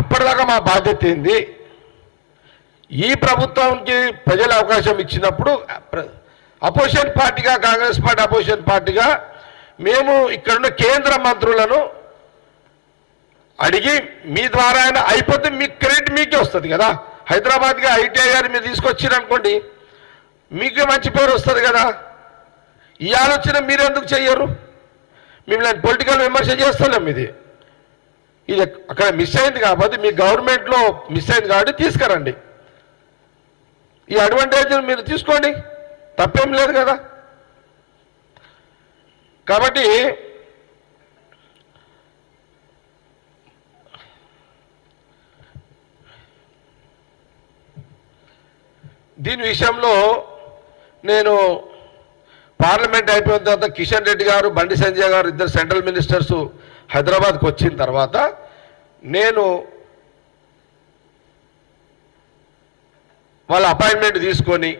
అప్పటిదాకా మా బాధ్యత ఏంది? ఈ ప్రభుత్వానికి ప్రజలు అవకాశం ఇచ్చినప్పుడు అపోజిషన్ పార్టీగా, కాంగ్రెస్ పార్టీ అపోజిషన్ పార్టీగా మేము ఇక్కడున్న కేంద్ర మంత్రులను అడిగి మీ ద్వారా అయినా అయిపోతే మీకు క్రెడిట్ మీకే వస్తుంది కదా. హైదరాబాద్గా ఐటీఐ గారు మీరు తీసుకొచ్చిరనుకోండి, మీకే మంచి పేరు వస్తుంది కదా. ఈ ఆలోచన మీరు ఎందుకు చెయ్యరు? మిమ్మల్ని పొలిటికల్ విమర్శ చేస్తలేం. ఇది అక్కడ మిస్ అయింది కాబట్టి, మీ గవర్నమెంట్లో మిస్ అయింది కాబట్టి తీసుకురండి. ఈ అడ్వాంటేజ్ మీరు తీసుకోండి, తప్పేం లేదు కదా. కాబట్టి దీని విషయంలో నేను పార్లమెంట్ అయిపోయిన తర్వాత కిషన్ రెడ్డి గారు, బండి సంజయ్ గారు ఇద్దరు సెంట్రల్ మినిస్టర్స్ హైదరాబాద్కి వచ్చిన తర్వాత నేను వాళ్ళ అపాయింట్మెంట్ తీసుకొని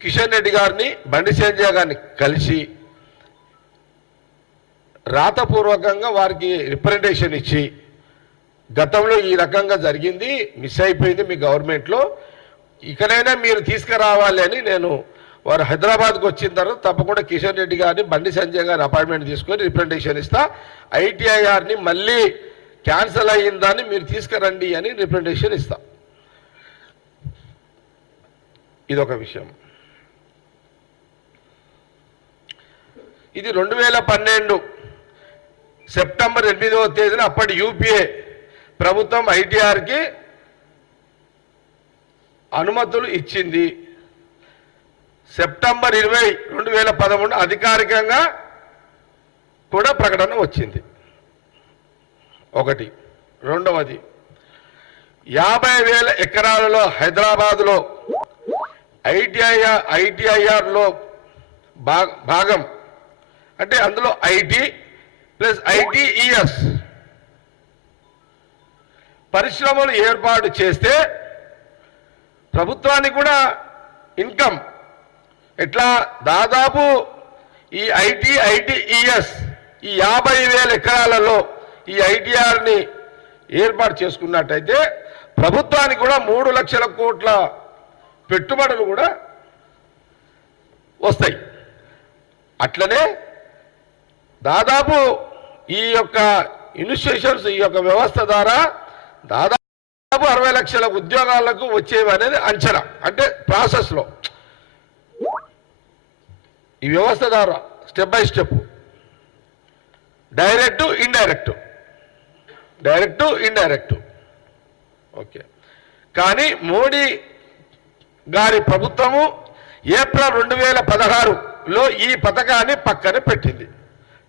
కిషన్ రెడ్డి గారిని, బండి సంజయ్ గారిని కలిసి రాతపూర్వకంగా వారికి రిప్రజెంటేషన్ ఇచ్చి, గతంలో ఈ రకంగా జరిగింది, మిస్ అయిపోయింది మీ గవర్నమెంట్లో, ఇకనైనా మీరు తీసుకురావాలి అని నేను వారు హైదరాబాద్కి వచ్చిన తర్వాత తప్పకుండా కిషన్ రెడ్డి గారిని, బండి సంజయ్ గారిని అపాయింట్మెంట్ తీసుకొని రిప్రజెంటేషన్ ఇస్తా. ఐటీఐఆర్ని మళ్ళీ క్యాన్సిల్ అయ్యిందని మీరు తీసుకురండి అని రిప్రజెంటేషన్ ఇస్తా. ఇదొక విషయం. ఇది 2012 సెప్టెంబర్ 8వ తేదీన అప్పటి యూపీఏ ప్రభుత్వం ఐటీఆర్కి అనుమతులు ఇచ్చింది. సెప్టెంబర్ 20, 2013 అధికారికంగా కూడా ప్రకటన వచ్చింది. ఒకటి. రెండవది, 50,000 ఎకరాలలో హైదరాబాదులో ఐటీఐఆర్లో భాగం అంటే అందులో ఐటీ ప్లస్ ఐటీఈఎస్ పరిశ్రమలు ఏర్పాటు చేస్తే ప్రభుత్వానికి కూడా ఇన్కమ్ ఎట్లా, దాదాపు ఈ ఐటీఈఎస్ ఈ 50,000 ఎకరాలలో ఈ ఐటీఆర్ని ఏర్పాటు చేసుకున్నట్టయితే ప్రభుత్వానికి కూడా 3 లక్షల కోట్ల పెట్టుబడులు కూడా వస్తాయి. అట్లనే దాదాపు ఈ యొక్క ఇన్స్టిట్యూషన్స్, ఈ యొక్క వ్యవస్థ ద్వారా దాదాపు 60 లక్షల ఉద్యోగాలకు వచ్చేవి అనేది అంచనా. అంటే ప్రాసెస్లో ఈ వ్యవస్థ ద్వారా step by step, direct indirect. Okay. కానీ మోడీ గారి ప్రభుత్వము ఏప్రిల్ 2016లో ఈ పథకాన్ని పక్కన పెట్టింది.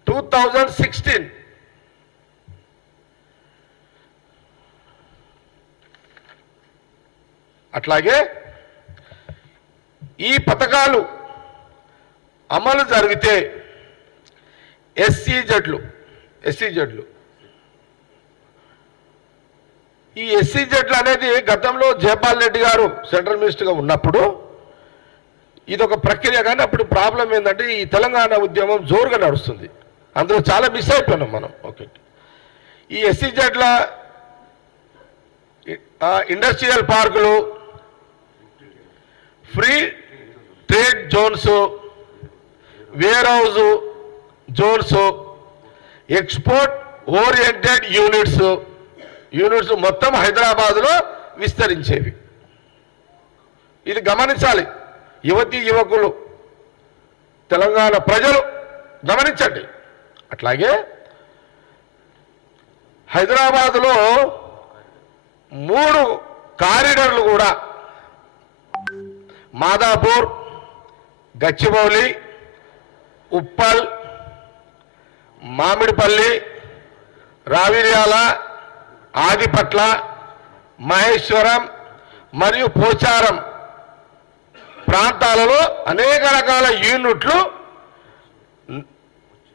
2016 అట్లాగే ఈ పథకాలు అమలు జరిగితే ఎస్సీజెడ్లు ఈ ఎస్సీజెడ్లు అనేది గతంలో జయపాల్ రెడ్డి గారు సెంట్రల్ మినిస్టర్గా ఉన్నప్పుడు ఇదొక ప్రక్రియ. కానీ అప్పుడు ప్రాబ్లం ఏంటంటే ఈ తెలంగాణ ఉద్యమం జోరుగా నడుస్తుంది, అందులో చాలా మిస్ అయిపోయినాం మనం. ఓకే. ఈ ఎస్సీజెడ్ల ఇండస్ట్రియల్ పార్కులు, free trade zones, warehouse zones, export oriented units మొత్తం హైదరాబాద్లో విస్తరించేవి. ఇది గమనించాలి యువతీ యువకులు, తెలంగాణ ప్రజలు గమనించండి. అట్లాగే హైదరాబాద్లో 3 కారిడార్లు కూడా మాదాపూర్, గచ్చిబౌలి, ఉప్పల్, మామిడిపల్లి, రావిర్యాల, ఆదిపట్ల, మహేశ్వరం మరియు పోచారం ప్రాంతాలలో అనేక రకాల యూనిట్లు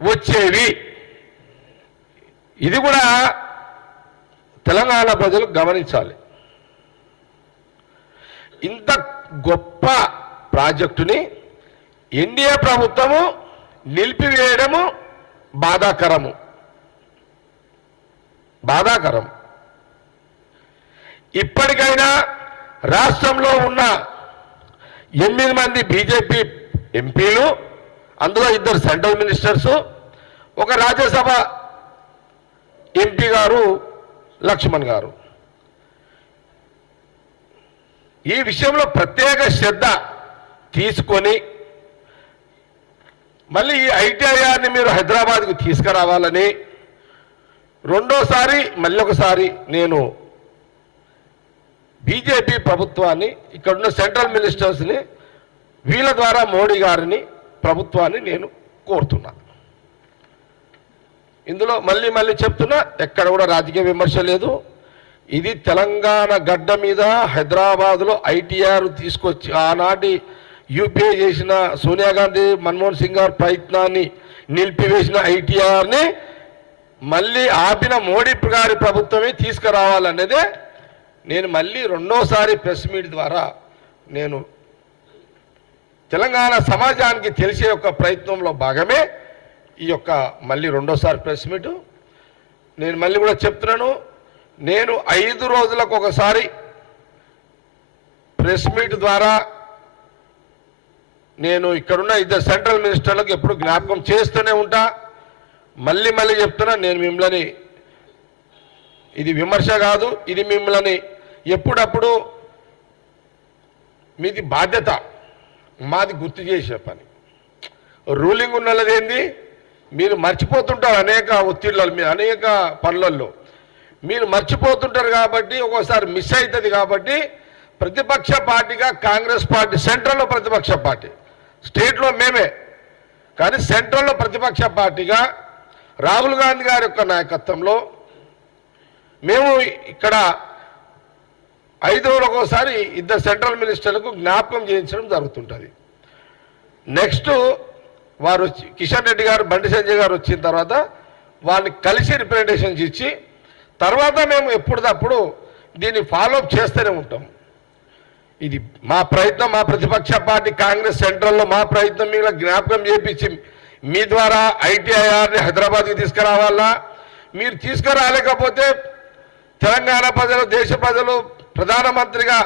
వచ్చేవి. ఇది కూడా తెలంగాణ ప్రజలు గమనించాలి. ఇంత గొప్ప ప్రాజెక్టుని ఎన్డీఏ ప్రభుత్వము నిలిపివేయడము బాధాకరం. ఇప్పటికైనా రాష్ట్రంలో ఉన్న 8 మంది బీజేపీ ఎంపీలు, అందులో 2 సెంట్రల్ మినిస్టర్స్, ఒక రాజ్యసభ ఎంపీ గారు లక్ష్మణ్ గారు ఈ విషయంలో ప్రత్యేక శ్రద్ధ తీసుకొని మళ్ళీ ఈ ఐటీఐఆర్ని మీరు హైదరాబాద్కు తీసుకురావాలని రెండోసారి మళ్ళీ ఒకసారి నేను బీజేపీ ప్రభుత్వాన్ని, ఇక్కడున్న సెంట్రల్ మినిస్టర్స్ని, వీళ్ళ ద్వారా మోడీ గారిని, ప్రభుత్వాన్ని నేను కోరుతున్నా. ఇందులో మళ్ళీ చెప్తున్నా, ఎక్కడ కూడా రాజకీయ విమర్శ లేదు. ఇది తెలంగాణ గడ్డ మీద హైదరాబాద్లో ఐటీఆర్ తీసుకొచ్చి ఆనాటి యూపీఏ చేసిన సోనియా గాంధీ, మన్మోహన్ సింగ్ గారి ప్రయత్నాన్ని నిలిపివేసిన ఐటీఆర్ని మళ్ళీ ఆపిన మోడీ గారి ప్రభుత్వమే తీసుకురావాలనేదే నేను మళ్ళీ రెండోసారి ప్రెస్ మీట్ ద్వారా నేను తెలంగాణ సమాజానికి తెలిసే ఒక ప్రయత్నంలో భాగమే ఈ యొక్క మళ్ళీ రెండోసారి ప్రెస్ మీటు. నేను మళ్ళీ కూడా చెప్తున్నాను, నేను 5 రోజులకు ఒకసారి ప్రెస్ మీట్ ద్వారా నేను ఇక్కడున్న 2 సెంట్రల్ మినిస్టర్లకు ఎప్పుడు జ్ఞాపకం చేస్తూనే ఉంటా. మళ్ళీ చెప్తున్నా, నేను మిమ్మల్ని, ఇది విమర్శ కాదు, ఇది మిమ్మల్ని ఎప్పుడప్పుడు మీది బాధ్యత, మాది గుర్తు చేసే పని. రూలింగ్ ఉన్నదేంది, మీరు మర్చిపోతుంటారు అనేక ఒత్తిళ్లలో, మీరు అనేక పనులలో మీరు మర్చిపోతుంటారు కాబట్టి ఒక్కోసారి మిస్ అవుతుంది. కాబట్టి ప్రతిపక్ష పార్టీగా కాంగ్రెస్ పార్టీ, సెంట్రల్లో ప్రతిపక్ష పార్టీ, స్టేట్లో మేమే, కానీ సెంట్రల్లో ప్రతిపక్ష పార్టీగా రాహుల్ గాంధీ గారి యొక్క నాయకత్వంలో మేము ఇక్కడ 5 రోజులకు ఒకసారి 2 సెంట్రల్ మినిస్టర్లకు జ్ఞాపకం చేయించడం జరుగుతుంటుంది. నెక్స్ట్ వారు కిషన్ రెడ్డి గారు, బండి సంజయ్ గారు వచ్చిన తర్వాత వారిని కలిసి రిప్రజెంటేషన్స్ ఇచ్చి తర్వాత మేము ఎప్పటికప్పుడు దీన్ని ఫాలోఅప్ చేస్తూనే ఉంటాం. ఇది మా ప్రయత్నం, మా ప్రతిపక్ష పార్టీ కాంగ్రెస్ సెంట్రల్లో మా ప్రయత్నం మీద జ్ఞాపకం చేపించి మీ ద్వారా ఐటీఐఆర్ని హైదరాబాద్కి తీసుకురావాలా. మీరు తీసుకురాలేకపోతే తెలంగాణ ప్రజలు, దేశ ప్రజలు ప్రధానమంత్రిగా